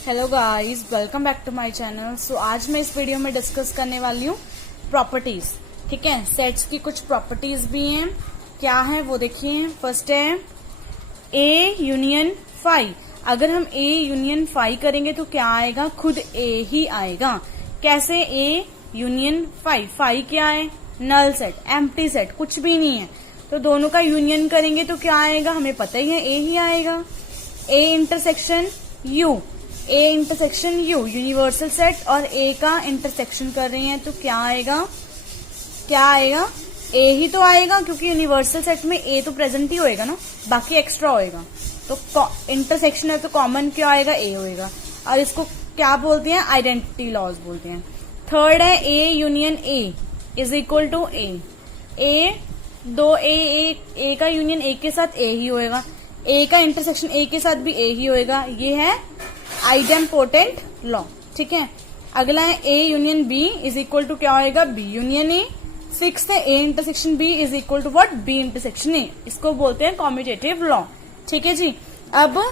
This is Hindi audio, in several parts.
Hello guys, welcome back to my channel. So आज मैं इस वीडियो में डिस्कस करने वाली हूँ प्रॉपर्टीज। ठीक है, सेट्स की कुछ प्रॉपर्टीज भी हैं। क्या है वो देखिए। फर्स्ट है ए यूनियन फाई। अगर हम ए यूनियन फाई करेंगे तो क्या आएगा? खुद ए ही आएगा। कैसे? A union phi. फाई क्या है? नल सेट, एम्प्टी सेट, कुछ भी नहीं है। तो दोनों का यूनियन करेंगे तो क्या आएगा? हमें पता ही है, ए ही आएगा। A intersection you, A intersection you universal set और ए का इंटरसेक्शन कर रहे हैं तो क्या आएगा? क्या आएगा? ए ही तो आएगा, क्योंकि यूनिवर्सल सेट में ए तो प्रेजेंट ही होएगा ना, बाकी एक्स्ट्रा होएगा। तो इंटरसेक्शन है तो कॉमन क्या आएगा? ए होएगा। और इसको क्या बोलते हैं? आइडेंटिटी लॉज बोलते हैं। थर्ड है A union A is equal to A दो ए का यूनियन ए के साथ ए ही होएगा, ए का इंटरसेक्शन ए के साथ भी ए ही होएगा। ये है आइडेम्पोटेंट लॉ। ठीक है, अगला है A union B is equal to क्या होएगा? B union A. सिक्स है A intersection B is equal to what? B intersection A. इसको बोलते हैं कॉम्यूटेटिव लॉ। ठीक है जी, अब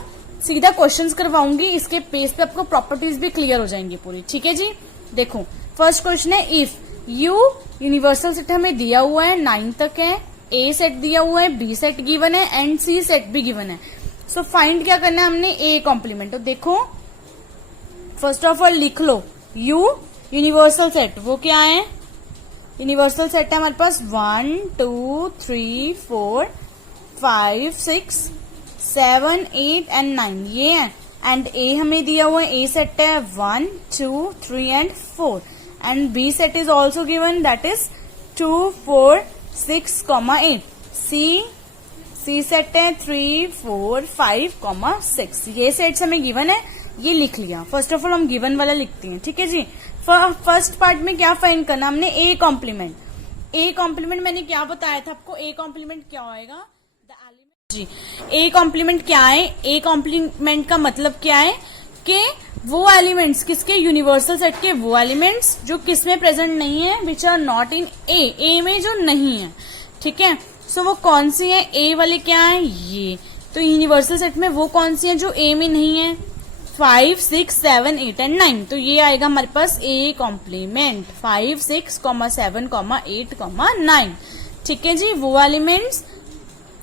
सीधा क्वेश्चंस करवाऊंगी, इसके बेस पे आपको प्रॉपर्टीज भी क्लियर हो जाएंगी पूरी। ठीक है जी, देखो फर्स्ट क्वेश्चन है इफ यू यूनिवर्सल सेट हमें दिया हुआ है 9 तक है, ए सेट दिया हुआ है, बी सेट गिवन है एंड सी सेट भी गिवन है। सो फाइंड क्या करना है हमने? A complement. तो देखो फर्स्ट ऑफ ऑल लिख लो यू यूनिवर्सल सेट। वो क्या है? यूनिवर्सल सेट है हमारे पास 1 2 3 4 5 6 7 8 एंड 9 ये है। एंड ए हमें दिया हुआ है, ए सेट है 1 2 3 and 4 and B set is also given, that is 2 4 6 8। C set है 3 4 5 6। ये सेट्स हमें गिवन है, ये लिख लिया। फर्स्ट ऑफ ऑल हम गिवन वाला लिखते हैं। ठीक है जी, फर्स्ट पार्ट में क्या फाइंड करना हमने? A complement. ए कॉम्प्लीमेंट मैंने क्या बताया था आपको? ए कॉम्प्लीमेंट क्या होएगा? द एलिमेंट जी। ए कॉम्प्लीमेंट क्या है? ए कॉम्प्लीमेंट का मतलब क्या है कि वो एलिमेंट्स किसके? यूनिवर्सल सेट के वो एलिमेंट्स जो किसमें प्रेजेंट नहीं है, विच आर नॉट इन ए में जो नहीं है। ठीक है, सो वो कौन सी है? ए वाले क्या है? ये। तो यूनिवर्सल सेट में वो कौन सी है जो ए में नहीं है? 5 6 7 8 एंड 9। तो ये आएगा हमारे पास ए कॉम्प्लीमेंट 5 6 7 8 9। ठीक है जी, वो एलिमेंट्स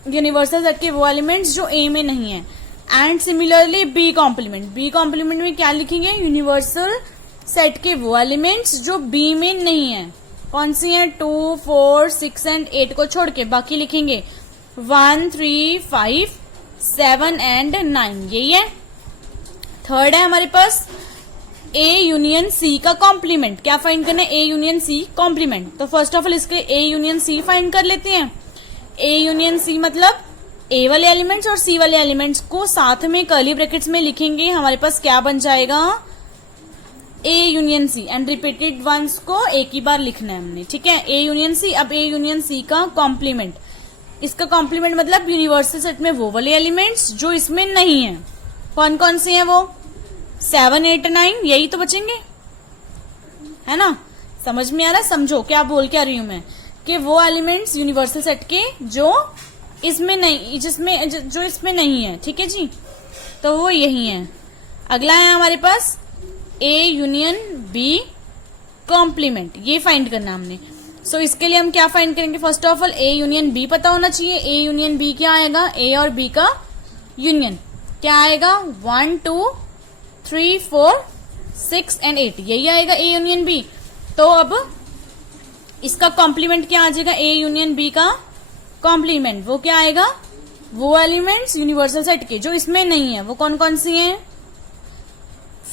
यूनिवर्सल सेट के वो एलिमेंट्स जो ए में नहीं है। And similarly B complement. B complement में क्या लिखेंगे? यूनिवर्सल सेट के वो एलिमेंट्स जो बी में नहीं है। कौन सी है? 2 4 6 एंड 8 को छोड़ के बाकी लिखेंगे 1 3 5 7 एंड 9। यही है। थर्ड है हमारे पास ए यूनियन सी का कॉम्प्लीमेंट। क्या फाइंड करना है? A union C complement. तो फर्स्ट ऑफ ऑल इसके ए यूनियन सी फाइंड कर लेते हैं। ए यूनियन सी मतलब ए वाले एलिमेंट्स और सी वाले एलिमेंट्स को साथ में कर्ली ब्रैकेट्स में लिखेंगे। हमारे पास क्या बन जाएगा? A union C. And repeated ones को एक ही बार लिखना है हमने। ठीक है, ए यूनियन सी। अब ए यूनियन सी का कॉम्प्लीमेंट। इसका कॉम्प्लीमेंट मतलब यूनिवर्सल सेट में वो वाले एलिमेंट्स जो इसमें नहीं है। कौन कौन से हैं वो? 7 8 9, यही तो बचेंगे, है ना? समझ में आ रहा है? समझो क्या बोल के आ रही हूं मैं, कि वो एलिमेंट्स यूनिवर्सल सेट के जो इसमें नहीं, जो इसमें नहीं है। ठीक है जी, तो वो यही है। अगला है हमारे पास ए यूनियन बी कॉम्प्लीमेंट। ये फाइंड करना हमने। सो इसके लिए हम क्या फाइंड करेंगे? First of all A union B पता होना चाहिए। ए यूनियन बी क्या आएगा? ए और बी का यूनियन क्या आएगा? 1 2 3 4 6 एंड 8, यही आएगा ए यूनियन बी। तो अब इसका कॉम्प्लीमेंट क्या आ जाएगा? ए यूनियन बी का कॉम्प्लीमेंट वो क्या आएगा? वो एलिमेंट्स यूनिवर्सल सेट के जो इसमें नहीं है। वो कौन कौन सी हैं?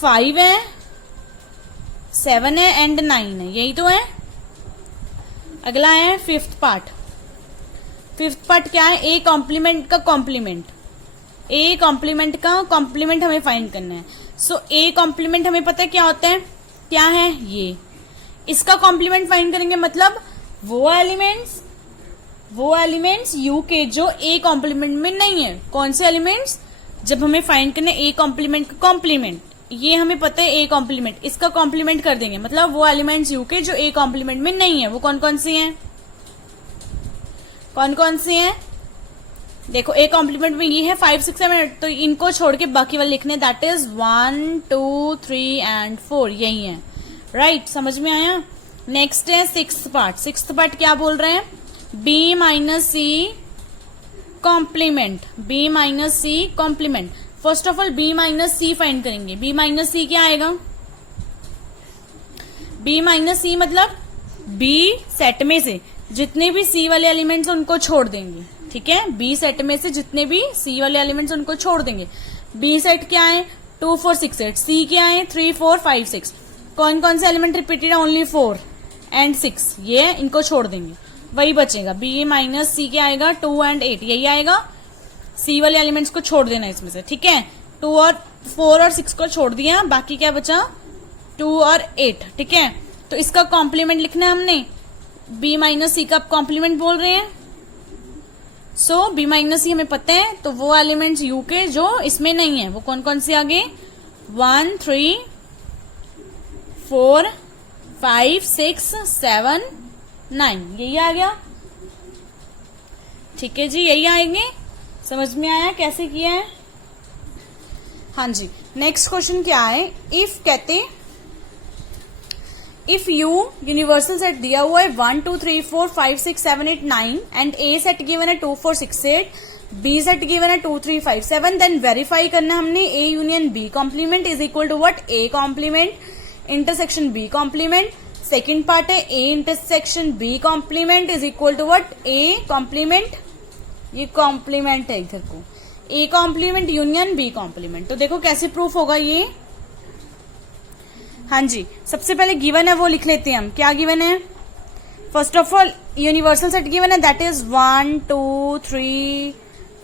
5 है, 7 है एंड 9 है। यही तो है। अगला है फिफ्थ पार्ट। फिफ्थ पार्ट क्या है? ए कॉम्प्लीमेंट का कॉम्प्लीमेंट। ए कॉम्प्लीमेंट का कॉम्प्लीमेंट हमें फाइंड करना है। सो ए कॉम्प्लीमेंट हमें पता है क्या होता है? क्या है ये? इसका कॉम्प्लीमेंट फाइंड करेंगे, मतलब वो एलिमेंट्स यू के जो ए कॉम्प्लीमेंट में नहीं है। कौन से एलिमेंट्स? जब हमें फाइंड करना है ए कॉम्प्लीमेंट का कॉम्प्लीमेंट, ये हमें पता है ए कॉम्प्लीमेंट, इसका कॉम्प्लीमेंट कर देंगे, मतलब वो एलिमेंट्स यू के जो ए कॉम्प्लीमेंट में नहीं है। वो कौन कौन सी हैं? कौन कौन सी हैं? देखो ए कॉम्प्लीमेंट में ये है 5 6 7 8, तो इनको छोड़ के बाकी वाले लिखने, दैट इज 1 2 3 एंड 4, यही है। राइट, समझ में आया। नेक्स्ट है सिक्स्थ पार्ट। सिक्स्थ पार्ट क्या बोल रहे हैं, B minus C complement, B minus C complement. First of all B minus C find करेंगे। बी माइनस सी क्या आएगा, बी माइनस सी मतलब बी सेट में से जितने भी सी वाले एलिमेंट्स उनको छोड़ देंगे, ठीक है। बी सेट में से जितने भी सी वाले एलिमेंट्स उनको छोड़ देंगे। बी सेट क्या है, 2 4 6 8, सी क्या है 3 4 5 6। कौन कौन से एलिमेंट रिपीटेड है, ओनली 4 एंड 6, ये इनको छोड़ देंगे, वही बचेगा। बी माइनस सी क्या आएगा, 2 एंड 8, यही आएगा। सी वाले एलिमेंट्स को छोड़ देना इसमें से, ठीक है। 2 और 4 और 6 को छोड़ दिया, बाकी क्या बचा 2 और 8, ठीक है। तो इसका कॉम्प्लीमेंट लिखना है हमने, बी माइनस सी का कॉम्प्लीमेंट बोल रहे हैं। सो बी माइनस सी हमें पता है, तो वो एलिमेंट्स यू के जो इसमें नहीं है वो कौन कौन से आगे, 1 3 4 5 6 7 9, यही आ गया, ठीक है जी, यही आएंगे। समझ में आया कैसे किया है। हाँ जी, नेक्स्ट क्वेश्चन क्या है, इफ कहते इफ यू यूनिवर्सल सेट दिया हुआ है 1 2 3 4 5 6 7 8 9 एंड ए सेट गिवन है 2 4 6 8, बी सेट गिवन है 2 3 5 7, देन वेरीफाई करना हमने A union B complement is equal to what, A complement intersection B complement. Second part है A intersection B complement is equal to what, A complement, ये कॉम्प्लीमेंट है इधर को, A complement union B complement. तो देखो कैसे प्रूफ होगा ये। हाँ जी, सबसे पहले गिवन है वो लिख लेते हैं हम, क्या गिवन है। First of all universal set given है, दैट इज 1 2 3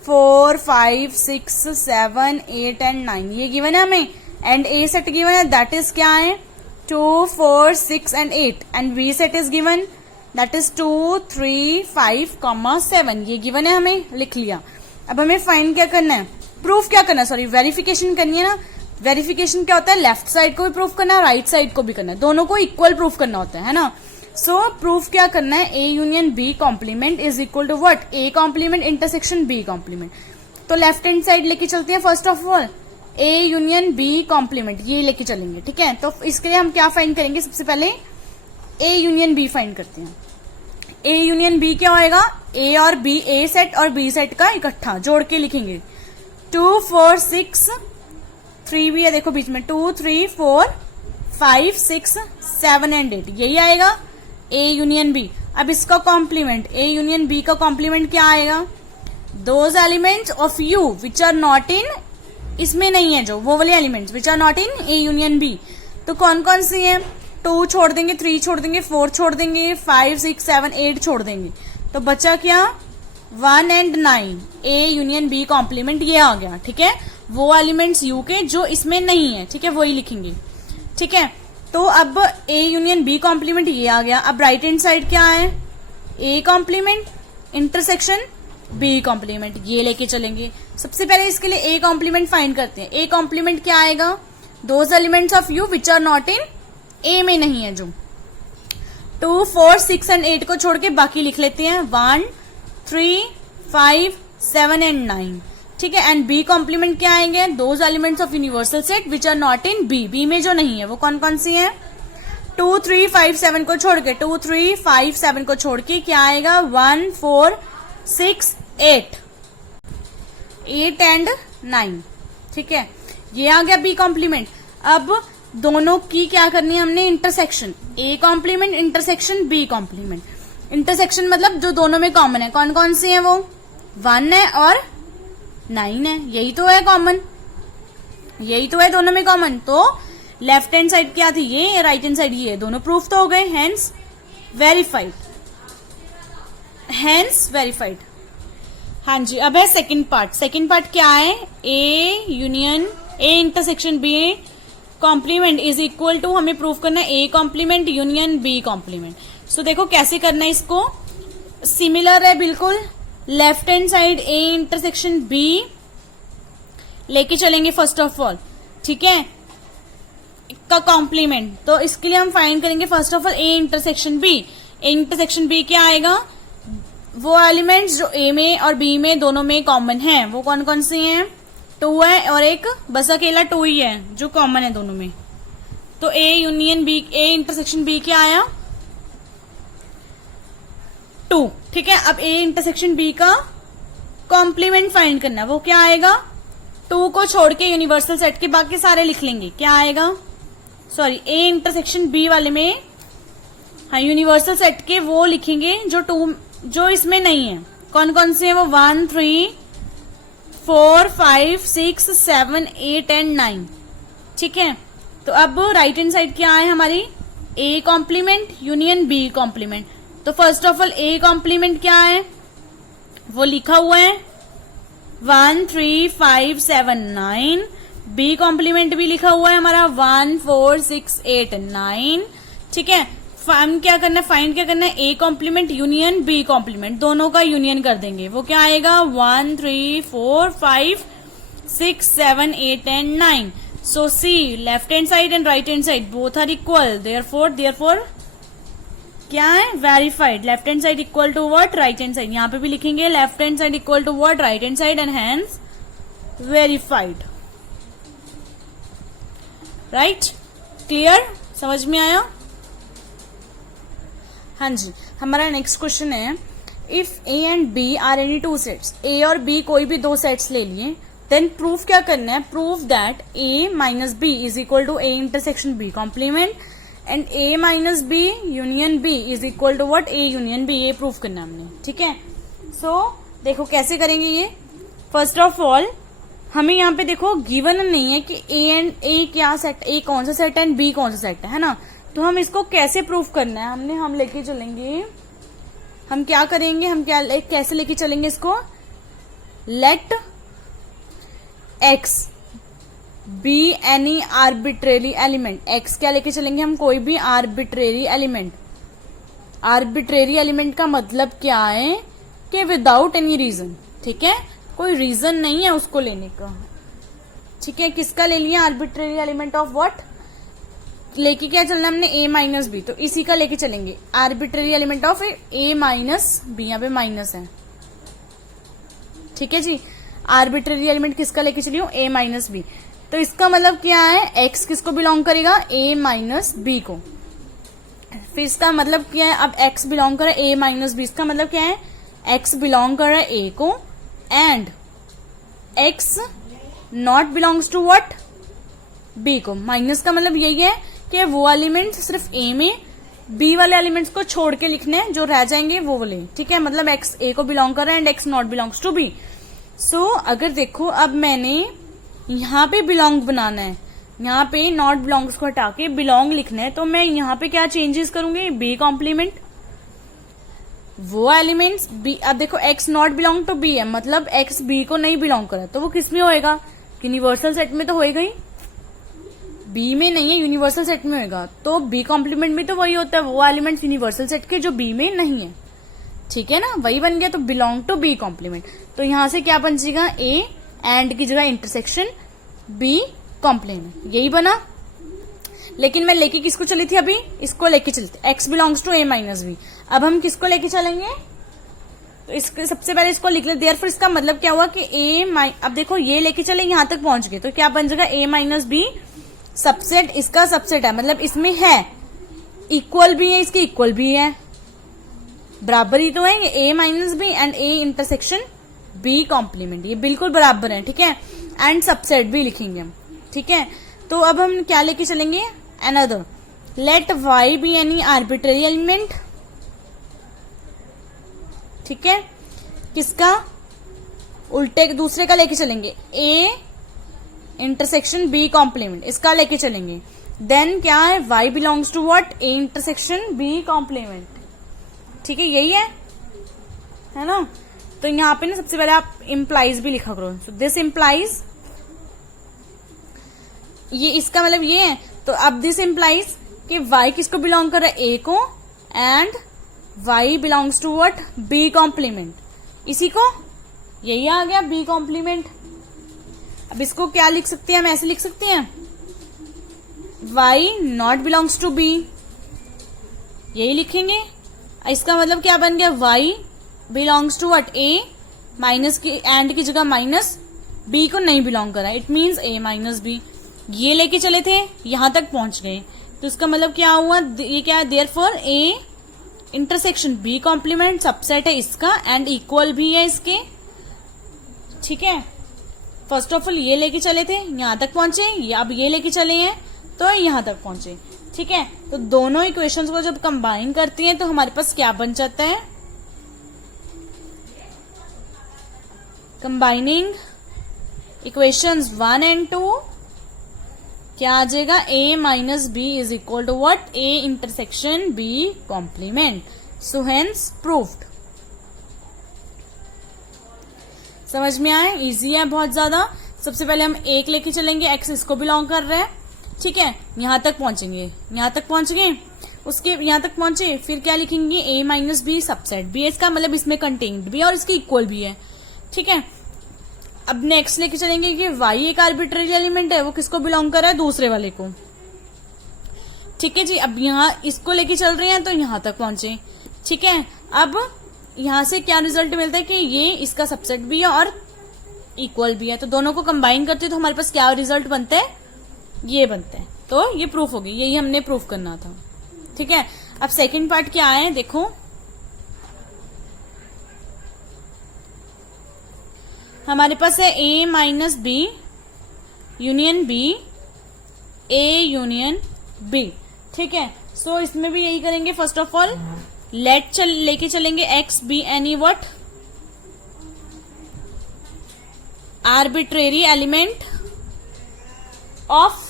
4 5 6 7 8 एंड 9, ये गिवन है हमें। एंड ए सेट गिवन है, दैट इज क्या है 2 4 6 and 8, and B set is given, that is 2 3 5 7, ये गिवन है, हमें लिख लिया। अब हमें फाइंड क्या करना है, प्रूफ क्या करना है, सॉरी वेरिफिकेशन करनी है ना। वेरिफिकेशन क्या होता है, लेफ्ट साइड को भी प्रूफ करना है, राइट साइड को भी करना है, दोनों को इक्वल प्रूफ करना होता है ना। सो प्रूफ क्या करना है, A union B complement is equal to what, A complement intersection B complement. तो लेफ्ट हैंड साइड लेके चलते हैं, first of all A union B complement, ये लेके चलेंगे, ठीक है। तो इसके लिए हम क्या फाइंड करेंगे, सबसे पहले ए यूनियन बी फाइंड करते हैं। ए यूनियन बी क्या होएगा, ए और बी, ए सेट और बी सेट का इकट्ठा जोड़ के लिखेंगे। 2 4 6 3 भी है देखो बीच में, 2 3 4 5 6 7 एंड 8, यही आएगा ए यूनियन बी। अब इसका कॉम्प्लीमेंट, ए यूनियन बी का कॉम्प्लीमेंट क्या आएगा, those elements of U which are not in, इसमें नहीं है जो वो वाले elements which are not in A union B. तो कौन कौन सी है, 2 छोड़ देंगे, 3 छोड़ देंगे, 4 छोड़ देंगे, 5 6 7 8 छोड़ देंगे, तो बचा क्या 1 and 9, A union B complement, ये आ गया, ठीक है। वो एलिमेंट्स यू के जो इसमें नहीं है, ठीक है, वही लिखेंगे, ठीक है। तो अब ए यूनियन बी कॉम्प्लीमेंट ये आ गया। अब राइट हैंड साइड क्या है, A complement intersection B complement, ये लेके चलेंगे। सबसे पहले इसके लिए ए कॉम्प्लीमेंट फाइंड करते हैं। ए कॉम्प्लीमेंट क्या आएगा, those elements of U which are not in A में नहीं है जो। 2 4 6 एंड 8 को छोड़ के बाकी लिख लेते हैं, 1 3 5 7 एंड 9, ठीक है। एंड बी कॉम्प्लीमेंट क्या आएंगे, those elements of universal set which are not in B, B में जो नहीं है वो कौन कौन सी है, 2 3 5 7 को छोड़ के, 2 3 5 7 को छोड़ के क्या आएगा, 1 4 6 8 एंड 9, ठीक है, ये आ गया बी कॉम्प्लीमेंट। अब दोनों की क्या करनी है हमने, intersection, A complement intersection B complement. Intersection मतलब जो दोनों में कॉमन है, कौन कौन सी है वो, 1 है और 9 है, यही तो है कॉमन, यही तो है दोनों में कॉमन। तो लेफ्ट हैंड साइड क्या थी ये, राइट हैंड साइड ये, दोनों प्रूफ तो हो गए, हेंस वेरीफाइड, हेंस वेरीफाइड। हाँ जी, अब है सेकंड पार्ट। सेकंड पार्ट क्या है, A union A intersection B complement is equal to, हमें प्रूफ करना है A complement union B complement. So देखो कैसे करना है इसको, सिमिलर है बिल्कुल। Left hand side A intersection B लेके चलेंगे फर्स्ट ऑफ ऑल, ठीक है, का कॉम्प्लीमेंट। तो इसके लिए हम फाइंड करेंगे first of all A intersection B. A intersection B क्या आएगा, वो एलिमेंट्स जो ए में और बी में दोनों में कॉमन है वो कौन कौन से हैं? 2 है और एक बस अकेला 2 ही है जो कॉमन है दोनों में। तो A union B, A intersection B क्या आया? 2। ठीक है, अब ए इंटरसेक्शन बी का कॉम्प्लीमेंट फाइंड करना है, वो क्या आएगा? 2 को छोड़ के यूनिवर्सल सेट के बाकी सारे लिख लेंगे। क्या आएगा? सॉरी, ए इंटरसेक्शन बी वाले में हाँ यूनिवर्सल सेट के वो लिखेंगे जो 2 जो इसमें नहीं है। कौन कौन से हैं वो? 1 3 4 5 6 7 8 एंड 9। ठीक है, तो अब राइट हैंड साइड क्या है हमारी? A complement union B complement. तो first of all A complement क्या है वो लिखा हुआ है 1 3 5 7 9। बी कॉम्प्लीमेंट भी लिखा हुआ है हमारा 1 4 6 8 9। ठीक है, हम क्या करना है? फाइंड क्या करना है? A complement union B complement, दोनों का यूनियन कर देंगे। वो क्या आएगा? 1 3 4 5 6 7 8 and 9। So see left hand side and right hand side both are equal, therefore क्या है? Verified. Left hand side equal to what? Right hand side. यहां पे भी लिखेंगे left hand side equal to what? Right hand side and hence verified. Right, clear? समझ में आया? हाँ जी, हमारा नेक्स्ट क्वेश्चन है if A and B are any 2 sets, A और बी कोई भी 2 सेट्स ले लिए, देन प्रूफ क्या करना है? Proof that A minus B is equal to A intersection B complement and A minus B union B is equal to what? A union B. ये प्रूफ करना है हमने। ठीक है, सो देखो कैसे करेंगे ये। फर्स्ट ऑफ ऑल हमें यहाँ पे देखो गिवन नहीं है कि ए एंड ए क्या सेट, ए कौन सा सेट है एंड बी कौन सा सेट है ना? तो हम इसको कैसे प्रूफ करना है? हम लेके चलेंगे, हम क्या करेंगे? हम कैसे लेके चलेंगे इसको? Let x be any arbitrary element. X क्या लेके चलेंगे हम? कोई भी आर्बिट्रेरी एलिमेंट। आर्बिट्रेरी एलिमेंट का मतलब क्या है? कि विदाउट एनी रीजन। ठीक है, कोई रीजन नहीं है उसको लेने का। ठीक है, किसका ले लिया? Arbitrary element of what? लेके क्या चलना हमने? A minus B. तो इसी का लेके चलेंगे arbitrary element of A minus B. यहाँ पे माइनस है। ठीक है जी, आर्बिट्रेरी एलिमेंट किसका लेके चली हूँ? ए माइनस बी। तो इसका मतलब क्या है? एक्स किसको बिलोंग करेगा? ए माइनस बी को। फिर इसका मतलब क्या है? अब एक्स बिलोंग कर रहा है ए माइनस बी, इसका मतलब क्या है? एक्स बिलोंग कर रहा है ए को and x not belongs to what? B को। माइनस का मतलब यही है कि वो एलिमेंट्स सिर्फ ए में, बी वाले एलिमेंट्स को छोड़ के लिखने हैं, जो रह जाएंगे वो वाले। ठीक है, मतलब एक्स ए को बिलोंग कर रहा है and x not belongs to B. So अगर देखो अब मैंने यहाँ पे बिलोंग बनाना है, यहाँ पे नॉट बिलोंग्स को हटा के बिलोंग लिखना है, तो मैं यहाँ पे क्या चेंजेस करूंगी? बी कॉम्प्लीमेंट वो एलिमेंट्स बी। अब देखो x not belong to B है, मतलब एक्स बी को नहीं बिलोंग करा, तो वो किस में होएगा? यूनिवर्सल सेट में तो होएगा ही, बी में नहीं है, यूनिवर्सल सेट में होएगा। तो बी कॉम्प्लीमेंट में तो वही होता है, वो एलिमेंट्स यूनिवर्सल सेट के जो बी में नहीं है। ठीक है ना, वही बन गया। तो बिलोंग टू बी कॉम्प्लीमेंट, तो यहां से क्या बन जाएगा? ए एंड की जगह इंटरसेक्शन बी कॉम्प्लीमेंट, यही बना। लेकिन मैं लेके किसको चली थी अभी? इसको लेके चलते, x belongs to A minus B. अब हम किसको लेके चलेंगे? तो इसके सबसे पहले इसको लिख ले। देयरफॉर इसका मतलब क्या हुआ कि अब देखो ये लेके चले यहां तक पहुंच गए, तो क्या बन जाएगा? ए माइनस बी सबसेट, इसका सबसेट है, मतलब इसमें है, इक्वल भी है, इसके इक्वल भी है, बराबर ही तो है ये A minus B and A intersection B complement, ये बिल्कुल बराबर है। ठीक है, एंड सबसेट भी लिखेंगे हम। ठीक है, तो अब हम क्या लेके चलेंगे? Another let y be any arbitrary element. ठीक है, किसका? उल्टे दूसरे का लेके चलेंगे, ए इंटरसेक्शन बी कॉम्प्लीमेंट, इसका लेके चलेंगे। देन क्या है? y belongs to what? A intersection B complement. ठीक है, यही है ना? तो यहाँ पे ना सबसे पहले आप इम्प्लाइज भी लिखा करो। सो दिस इम्प्लाइज, ये इसका मतलब ये है। तो अब दिस इम्प्लाइज कि y किसको बिलोंग कर रहा है? ए को, and y belongs to what? B complement. इसी को यही आ गया बी कॉम्प्लीमेंट। अब इसको क्या लिख सकते हैं? हम ऐसे लिख सकते हैं y not belongs to B, यही लिखेंगे। इसका मतलब क्या बन गया? y belongs to what, A minus की एंड की जगह माइनस, बी को नहीं बिलोंग करा, it means A minus B. ये लेके चले थे, यहां तक पहुंच गए, तो इसका मतलब क्या हुआ, ये क्या है, therefore A intersection B complement subset है इसका एंड इक्वल भी है इसके। ठीक है, फर्स्ट ऑफ ऑल ये लेके चले थे, यहां तक पहुंचे, अब ये लेके चले हैं तो यहां तक पहुंचे। ठीक है, तो दोनों इक्वेशंस को जब कंबाइन करती हैं तो हमारे पास क्या बन जाता है, कंबाइनिंग इक्वेशंस 1 and 2 क्या आ जाएगा, a minus B is equal to what, a intersection b complement. So hence proved. समझ में आए, इजी है बहुत ज्यादा। सबसे पहले हम एक लेके चलेंगे, x इसको बिलोंग कर रहा है। ठीक है, यहां तक पहुंचेंगे, यहां तक पहुंच गए, उसके यहां तक पहुंचे, फिर क्या लिखेंगे, a minus B subset B, इसका मतलब इसमें कंटेन्ड भी है और इसके इक्वल भी है। ठीक है, अब नेक्स्ट लेके चलेंगे कि y एक आर्बिट्ररी एलिमेंट है, वो किसको बिलोंग कर रहा है, दूसरे वाले को। ठीक है जी, अब यहाँ इसको लेके चल रहे हैं तो यहां तक पहुंचे। ठीक है, अब यहां से क्या रिजल्ट मिलता है कि ये इसका सबसेट भी है और इक्वल भी है, तो दोनों को कंबाइन करते हैं तो हमारे पास क्या रिजल्ट बनता है, ये बनता है। तो ये प्रूफ होगी, यही हमने प्रूफ करना था। ठीक है, अब सेकंड पार्ट क्या है, देखो हमारे पास है a minus B union B, a union b। ठीक है, सो इसमें भी यही करेंगे। फर्स्ट ऑफ ऑल लेट लेके चलेंगे x be any what, arbitrary element of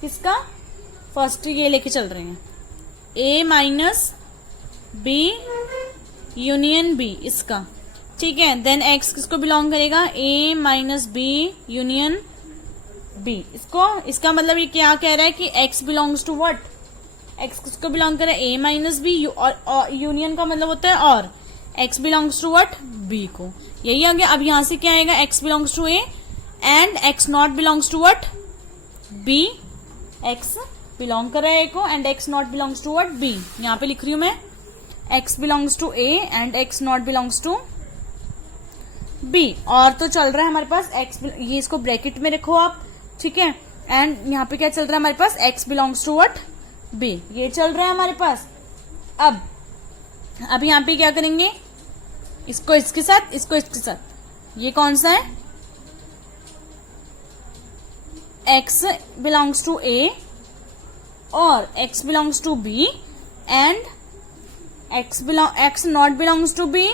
किसका, फर्स्ट ये लेके चल रहे हैं a minus B union b इसका। ठीक है, देन x किसको बिलोंग करेगा, a minus B union b इसको। इसका मतलब ये क्या कह रहा है कि x belongs to what, x किसको बिलोंग कर रहा है, a माइनस बी, और यूनियन का मतलब होता है और, x belongs to what, b को। यही आ गया। अब यहां से क्या आएगा, x belongs to a and x not belongs to what, b। x belong कर रहा है a को and x not belongs to what, b। यहां पे लिख रही हूं मैं, x belongs to a and x not belongs to b। और तो चल रहा है हमारे पास x, ये इसको ब्रैकेट में रखो आप। ठीक है, एंड यहाँ पे क्या चल रहा है हमारे पास, x belongs to what, b, ये चल रहा है हमारे पास। अब यहाँ पे क्या करेंगे, इसको इसके साथ, इसको इसके साथ, ये कौन सा है, x बिलोंग्स टू a और x belongs to b and x not belongs to b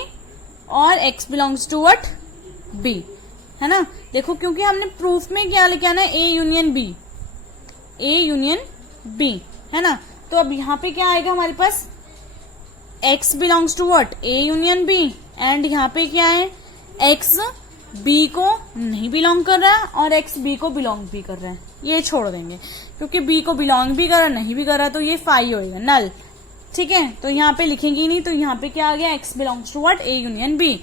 और x belongs to what, b, है ना। देखो क्योंकि हमने प्रूफ में क्या लेके आना है, a union b, a union b, है ना। तो अब यहाँ पे क्या आएगा हमारे पास, x belongs to what, a union b and यहाँ पे क्या है, x b को नहीं बिलोंग कर रहा है और x b को बिलोंग भी कर रहा है, ये छोड़ देंगे क्योंकि b को बिलोंग भी कर रहा नहीं भी कर रहा, तो ये फाई होएगा, नल। ठीक है, तो यहाँ पे लिखेंगे नहीं, तो यहाँ पे क्या आ गया, x belongs to what, a union b।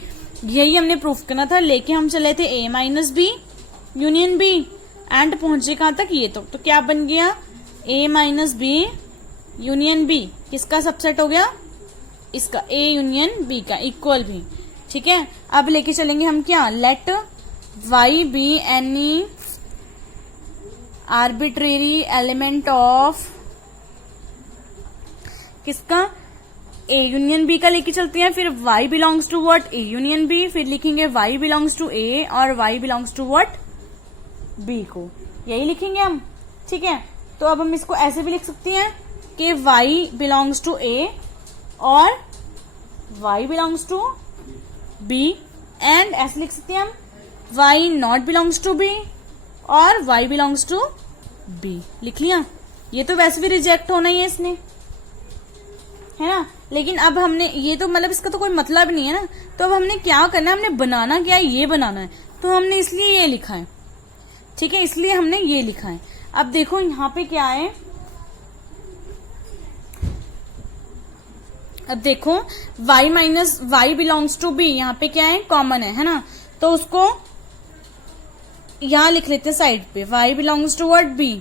यही हमने प्रूफ करना था, लेके हम चले थे a minus B union b and पहुंचे कहां तक, ये तो क्या बन गया, a minus B union b किसका सबसेट हो गया, इसका, a यूनियन b का, इक्वल भी। ठीक है, अब लेके चलेंगे हम क्या, let y be any arbitrary element of किसका, a यूनियन b का लेके चलते हैं, फिर y belongs to what, a union b, फिर लिखेंगे y बिलोंग्स टू a और y belongs to what, b को, यही लिखेंगे हम। ठीक है, तो अब हम इसको ऐसे भी लिख सकते हैं कि y बिलोंग्स टू a और y belongs to b and ऐसे लिख सकते हैं हम y not belongs to b और y बिलोंग्स टू b, लिख लिया। ये तो वैसे भी रिजेक्ट होना ही है इसने, है ना, लेकिन अब हमने ये तो मतलब इसका तो कोई मतलब नहीं है ना, तो अब हमने क्या करना है, हमने बनाना क्या है, ये बनाना है, तो हमने इसलिए ये लिखा है। ठीक है, इसलिए हमने ये लिखा है। अब देखो यहाँ पे क्या है, अब देखो y minus y belongs to b, यहाँ पे क्या है, कॉमन है ना, तो उसको यहां लिख लेते हैं साइड पे, y belongs to what, b।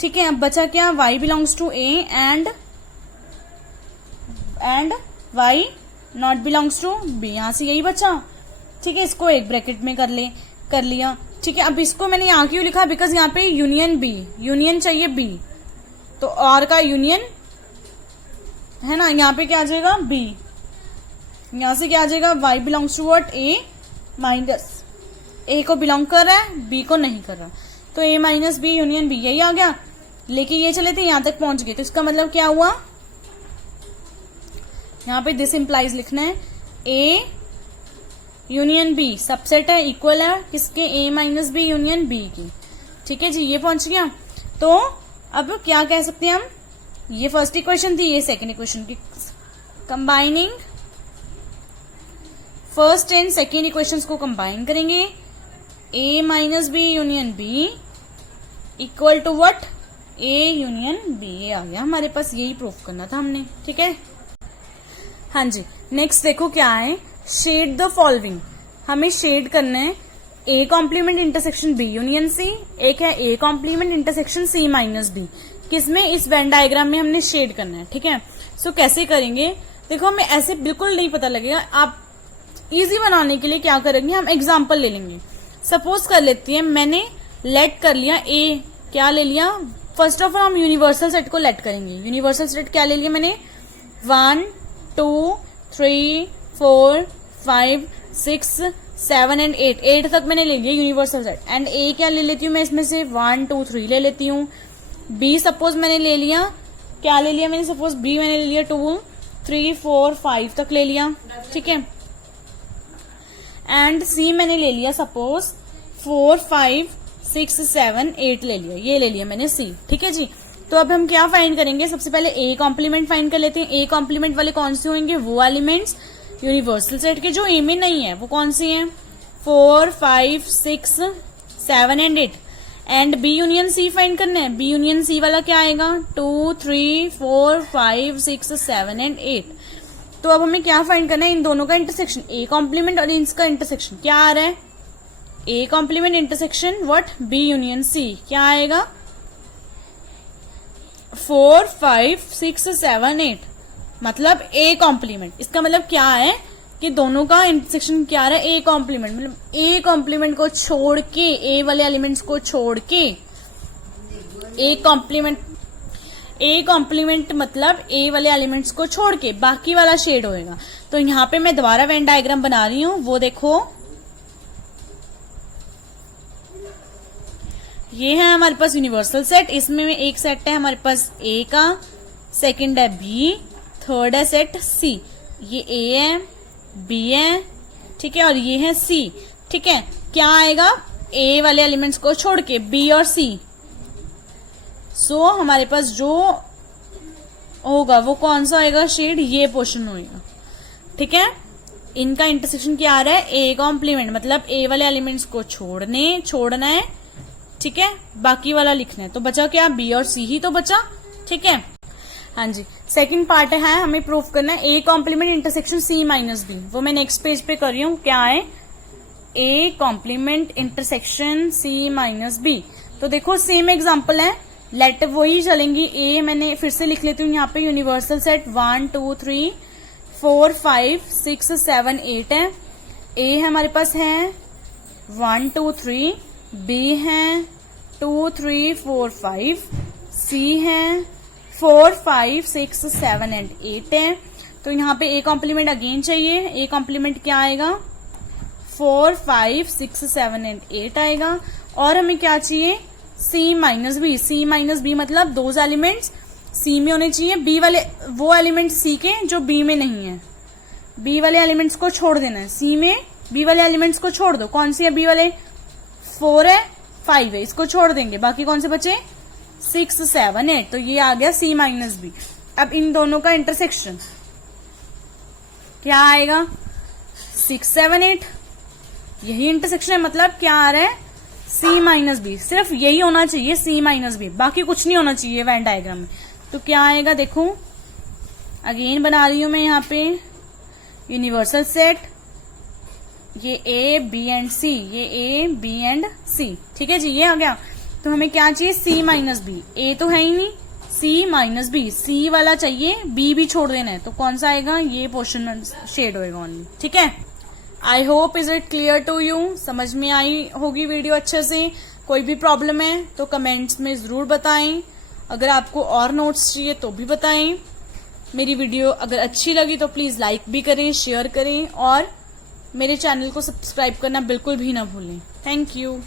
ठीक है, अब बचा क्या, y belongs to a and y not belongs to B, यहां से यही बचा। ठीक है, इसको एक ब्रैकेट में कर लिया। ठीक है, अब इसको मैंने यहाँ क्यों लिखा, बिकॉज यहाँ पे यूनियन बी, यूनियन चाहिए बी, तो और का यूनियन है ना, यहाँ पे क्या आ जाएगा बी, यहां से क्या आ जाएगा y belongs to what, a minus, a को बिलोंग कर रहा है b को नहीं कर रहा, तो a minus B union b, यही आ गया। लेके ये चले थे यहां तक पहुंच गए, तो इसका मतलब क्या हुआ, यहाँ पे दिस इंप्लाइज लिखना है a यूनियन b सबसेट है, इक्वल है किसके, a minus B union b की। ठीक है जी, ये पहुंच गया। तो अब क्या कह सकते हैं हम, ये फर्स्ट इक्वेशन थी, ये सेकेंड इक्वेशन की, combining first and second equations को कंबाइन करेंगे, a minus B union b equal to what, a union b, ये आ गया हमारे पास, यही प्रूफ करना था हमने। ठीक है, हाँ जी। नेक्स्ट देखो क्या है, शेड द फॉलोइंग, हमें शेड करना है a complement intersection b union c, एक है a complement intersection c minus b, किसमें, इस वेन डायग्राम में हमने शेड करना है। ठीक है, सो कैसे करेंगे, देखो हमें ऐसे बिल्कुल नहीं पता लगेगा, आप इजी बनाने के लिए क्या करेंगे, हम एग्जाम्पल ले लेंगे। सपोज कर लेती है मैंने लेट कर लिया a, क्या ले लिया, फर्स्ट ऑफ ऑल हम यूनिवर्सल सेट को लेट करेंगे। यूनिवर्सल सेट क्या ले लिया मैंने, 1 2 3 4 5 6 7 एंड 8, 8 तक मैंने ले लिया यूनिवर्सल सेट। एंड a क्या ले लेती हूँ मैं इसमें से, 1 2 3 ले लेती हूँ। b सपोज मैंने ले लिया, क्या ले लिया मैंने, सपोज b मैंने ले लिया 2 3 4 5 तक ले लिया। ठीक है, एंड c मैंने ले लिया सपोज 4 5 6 7 8 ले लिया, ये ले लिया मैंने c। ठीक है जी, तो अब हम क्या फाइंड करेंगे, सबसे पहले a कॉम्प्लीमेंट फाइंड कर लेते हैं। a कॉम्प्लीमेंट वाले कौन से होंगे, वो एलिमेंट्स यूनिवर्सल सेट के जो a में नहीं है, वो कौन सी हैं, 4 5 6 7 and 8। And b union c find करना है, b यूनियन c वाला क्या आएगा, 2 3 4 5 6 7 एंड 8। तो अब हमें क्या फाइंड करना है, इन दोनों का इंटरसेक्शन, a कॉम्प्लीमेंट और इनका इंटरसेक्शन क्या आ रहा है, a complement intersection what, b union c, क्या आएगा 4 5 6 7 8, मतलब a कॉम्प्लीमेंट। इसका मतलब क्या है कि दोनों का इंटरसेक्शन क्या आ रहा है, a कॉम्प्लीमेंट, मतलब a कॉम्प्लीमेंट को छोड़ के, a वाले एलिमेंट्स को छोड़ के a कॉम्प्लीमेंट मतलब a वाले एलिमेंट्स को छोड़ के बाकी वाला शेड होएगा। तो यहाँ पे मैं दोबारा वेन डायग्राम बना रही हूँ, वो देखो, ये है हमारे पास यूनिवर्सल सेट, इसमें एक सेट है हमारे पास a का, सेकंड है b, थर्ड है सेट c, ये a है b है, ठीक है, और ये है c। ठीक है, क्या आएगा, a वाले एलिमेंट्स को छोड़ के b और c, सो हमारे पास जो होगा वो कौन सा आएगा शेड, ये पोर्शन होगा। ठीक है, इनका इंटरसेक्शन क्या आ रहा है, a कॉम्प्लीमेंट, मतलब a वाले एलिमेंट्स को छोड़ना है। ठीक है, बाकी वाला लिखना है, तो बचा क्या, b और c ही तो बचा। ठीक है, हाँ जी। सेकंड पार्ट है, हमें प्रूफ करना है a complement intersection c minus b, वो मैं नेक्स्ट पेज पे कर रही हूँ। क्या है, a complement intersection c minus b। तो देखो सेम एग्जांपल है, लेट वही चलेंगी, a मैंने फिर से लिख लेती हूँ यहाँ पे, यूनिवर्सल सेट 1 2 3 4 5 6 7 8 है, a है हमारे पास है 1 2 3, b है 2 3 4 5, c है 4 5 6 7 एंड 8 है। तो यहाँ पे a कॉम्प्लीमेंट अगेन चाहिए, a कॉम्प्लीमेंट क्या आएगा, 4 5 6 7 एंड 8 आएगा। और हमें क्या चाहिए, c minus B, c minus B मतलब दो एलिमेंट्स c में होने चाहिए, b वाले वो एलिमेंट c के जो b में नहीं है, b वाले एलिमेंट्स को छोड़ देना है, c में b वाले एलिमेंट्स को छोड़ दो। कौन सी है b वाले, 4 है 5 है, इसको छोड़ देंगे, बाकी कौन से बचे 6 7 8। तो ये आ गया c माइनस बी। अब इन दोनों का इंटरसेक्शन क्या आएगा, 6 7 8, यही इंटरसेक्शन है, मतलब क्या आ रहा है, c माइनस बी, सिर्फ यही होना चाहिए c माइनस बी, बाकी कुछ नहीं होना चाहिए वेन डायग्राम में। तो क्या आएगा, देखो अगेन बना रही हूं मैं यहाँ पे यूनिवर्सल सेट, ये a b एंड c, ये a b एंड c। ठीक है जी, ये आ गया। तो हमें क्या चाहिए, c माइनस बी, a तो है ही नहीं, सी माइनस बी, सी वाला चाहिए, बी भी छोड़ देना है, तो कौन सा आएगा, ये पोर्शन शेड होएगा ओनली। ठीक है, I hope is it clear to you, समझ में आई होगी वीडियो अच्छे से। कोई भी प्रॉब्लम है तो कमेंट्स में जरूर बताएं, अगर आपको और नोट्स चाहिए तो भी बताएं। मेरी वीडियो अगर अच्छी लगी तो प्लीज लाइक भी करें, शेयर करें और मेरे चैनल को सब्सक्राइब करना बिल्कुल भी ना भूलें। Thank you.